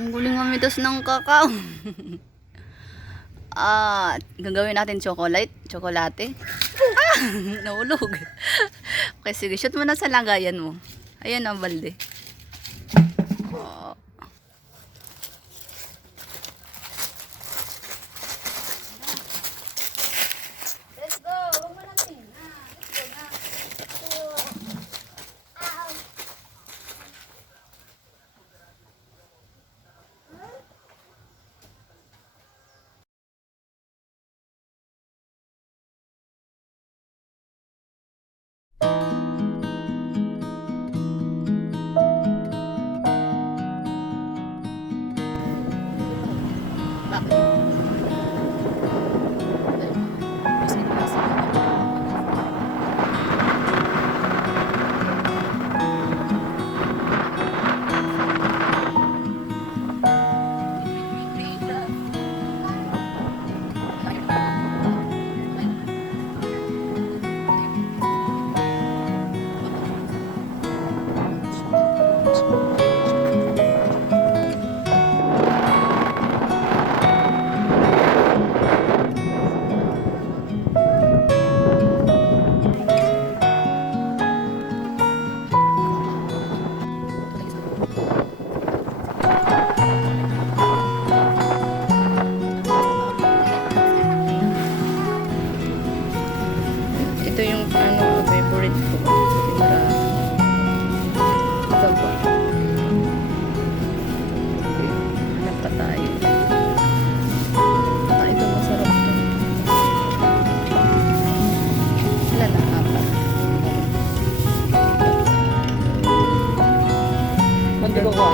Ang guling mamitas ng kakao. Gagawin natin chocolate. Nahulog. Okay, sige, shoot mo na sa lagayan mo. Ayan ang balde. Oh. Let's go. Huwag mo natin. Let's go na. Ito yung favorite ko. Timura. Ito ba? Hanap pa tayo. Ito masarap to. Wala na apat. Mandigo ko.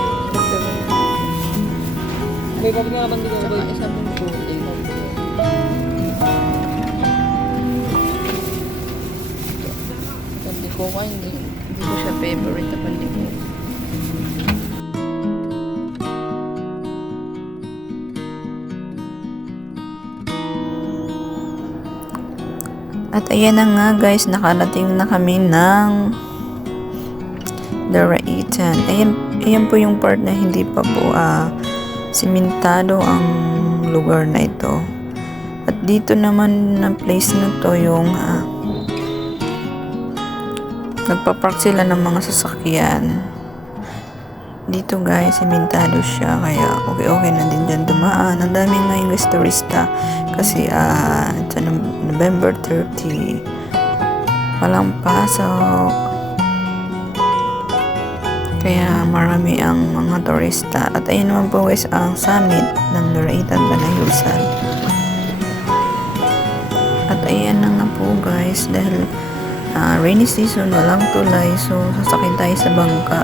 May gabi nga mandigo ko. Saka isa pong puting. Hindi ko siya favorite na pandiko. At ayan na nga guys, nakarating na kami ng Daraitan. Ayan po yung part na hindi pa po simentado ang lugar na ito. At dito naman na place na to yung nagpa-park sila ng mga sasakyan. Dito guys, simentado siya. Kaya okay na din dyan dumaan. Ang dami nga yung turista. Kasi sa November 30, walang pasok. Kaya marami ang mga turista. At ayun naman po guys, ang summit ng Daraitan Panayusan. At ayan na nga po guys, dahil rainy season, walang tulay, so sasakay tayo sa bangka.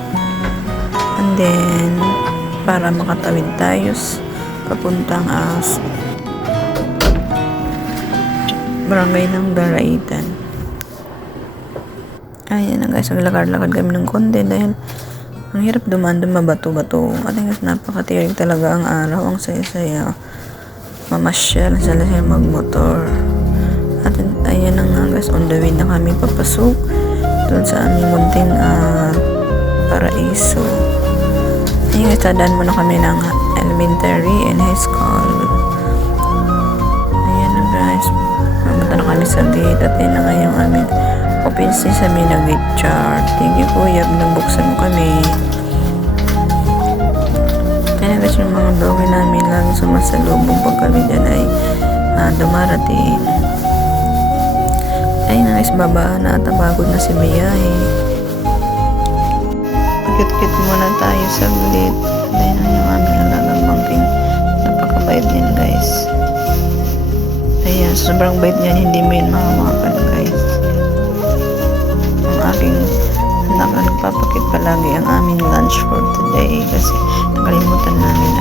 And then, para makatawid tayo papuntang barangay ng Daraitan. Ayan na guys, naglakad-lakad kami ng konti dahil ang hirap dumabato-bato. At guys, napakatirig talaga ang araw, ang saya-saya. Mamasyal, sila magmotor. At ayan na nga guys, on the way na kami papasok doon sa aming munting paraiso. Ayun guys, tadaan muna kami ng elementary and high school. Ayan na guys, mamunta na kami sa gate. At ayan na nga yung aming opensi sa Mina gate chart. Thank you kuya, binabuksan mo kami. Ayan guys, yung mga doggy namin lagi sumasalubong pag kami dyan ay dumarating. Ayun na guys, baba na at pagod na si Miyahe. Kit-kit muna tayo saglit. Ayun na yung aming alagang mangking. Napakabait din guys. Ayan, sobrang bait niyan, hindi mo yun makamakan guys. Ang aking anak na nagpapakit palagi ang aming lunch for today kasi nakalimutan namin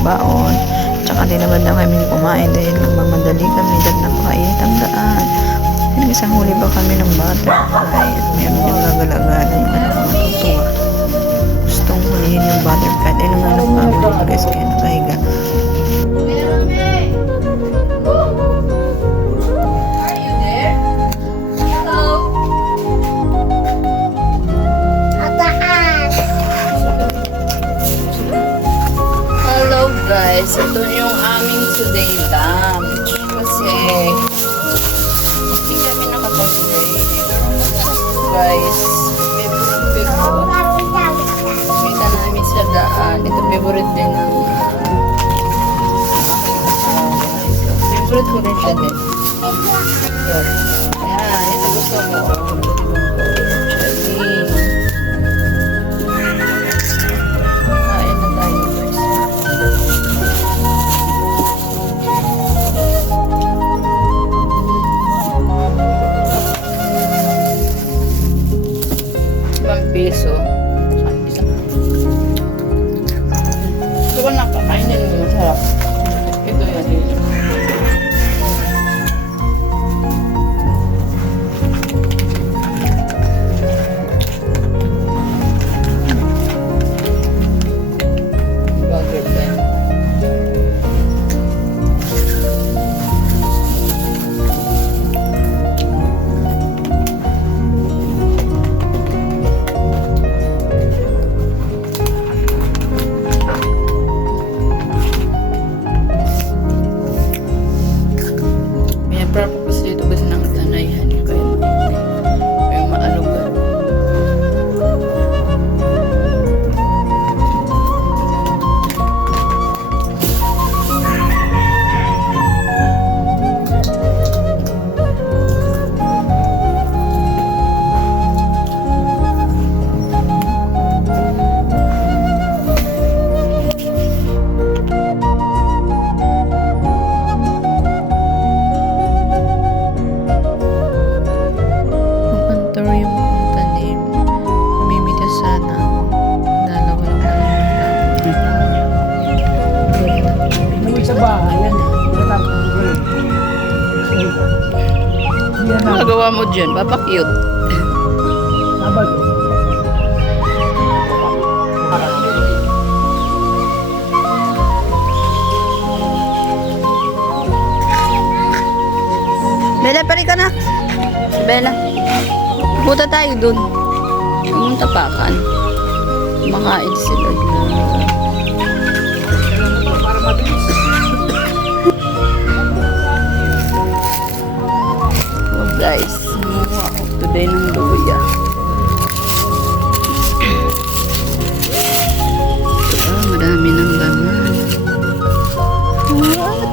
magbaon. Tsaka di naman na kami kumain dahil nagmamadali kami dahil napakainit ang daan. Yan guys, ang huli ba kami ng butterfly at meron yung gagalaga yung matutuwa. Gustong hulihin yung butterfly. Ay naman nagpapagod pa guys, kaya nakahiga. guys, ito yung aming today lunch. Kasi, hindi kami nakapag-play. Pero masarap po guys. Favorite ko. Kita namin sa daan. Ito favorite din ng aking asawa. Ito. Favorite ko rin siya din. Ito. Ayan, ito gusto mo. Kain na tayo guys. Piso. Ito ba nakakainin mo? Masarap. Ito yan. Burger time. Purpose dito kasi ng tanayan niya kaya maalugan. Ano magawa mo dyan? Papa-cute. Bella, pari ka na. Bella. Punta tayo dun. Huwag mong tapakan. Makain sila. Para mabilis. Guys, kumuha ako today ng luya. Marami ng laman. What?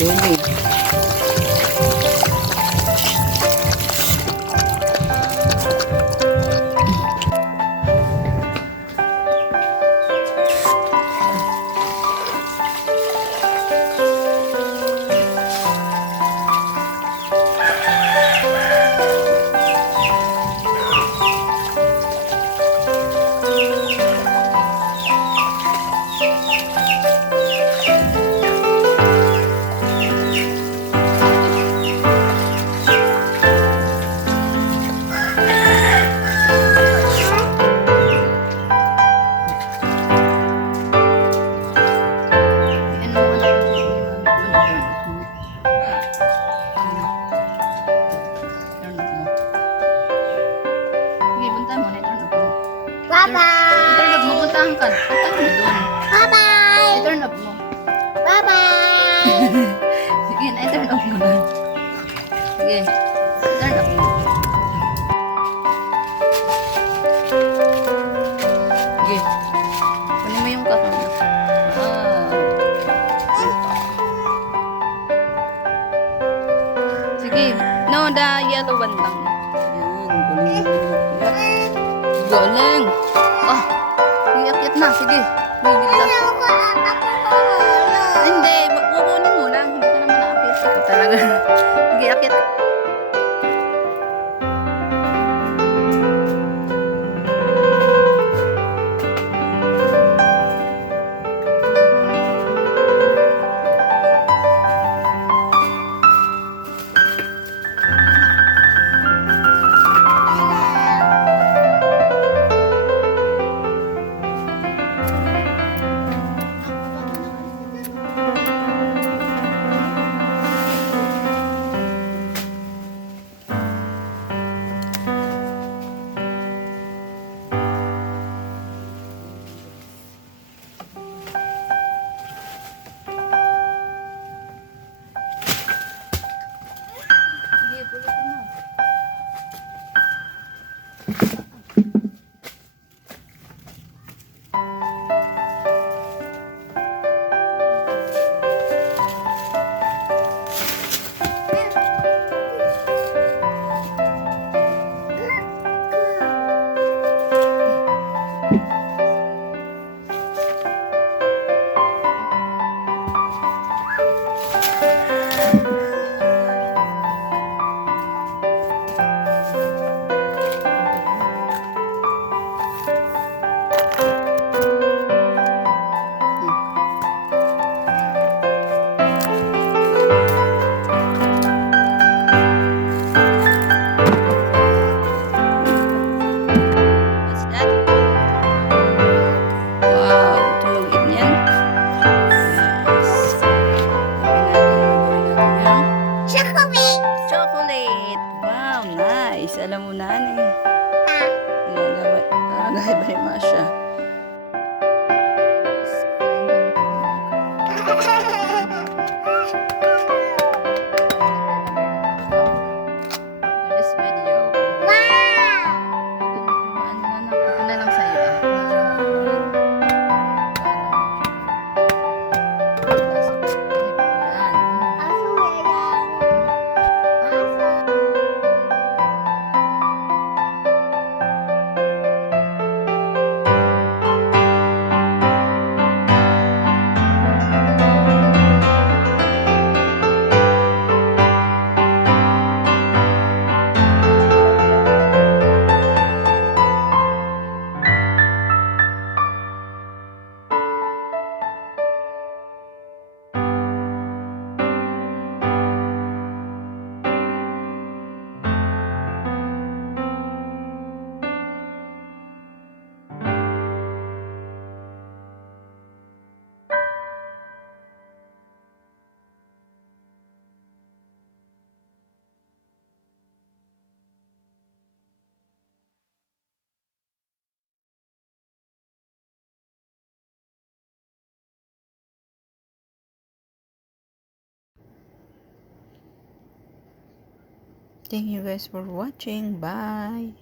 Dumi. Bye-bye! I-turn off mo. Puntahan ka. Puntahan mo doon. Bye-bye! I-turn off mo. Bye-bye! Sige, i-turn off mo doon. Sige. I-turn off mo. Sige. Kunin mo yung kakao. Sige. No, the yellow one lang. Yan. Galing. Galing. Ah. Iyak-iyak na. Sige. Bigil ka. Hindi. Kukunin mo lang. Hindi ka naman na-apit. Ikaw talaga. Sige, akit. Sige, pulutin mo. What's that? Wow, ito maliit niyan. Yes. Gawin natin yung chocolate. Wow, nice. Alam mo na, eh. Nagagay ba siya? After this video, ano na lang sa'yo, ah. Yan. Thank you guys for watching. Bye.